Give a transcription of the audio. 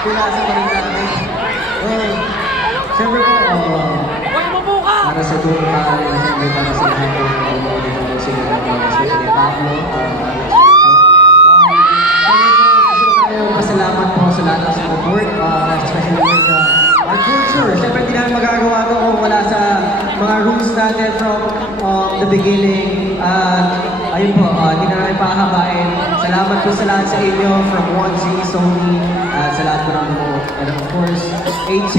pinasa pa rin natin. Siyempre po, para sa tour tayo, siyempre para sa lahat po, dito po sila natin, especially Pablo, pasalamat po sa lahat ng support, especially with our culture. Siyempre, hindi namin magagawa ito kung wala sa mga roots natin from the beginning. Ayun po, hindi na namin pahabain. Salamat po sa lahat sa inyo, from 1Z, Sony, sa lahat po namin po. And of course, AG.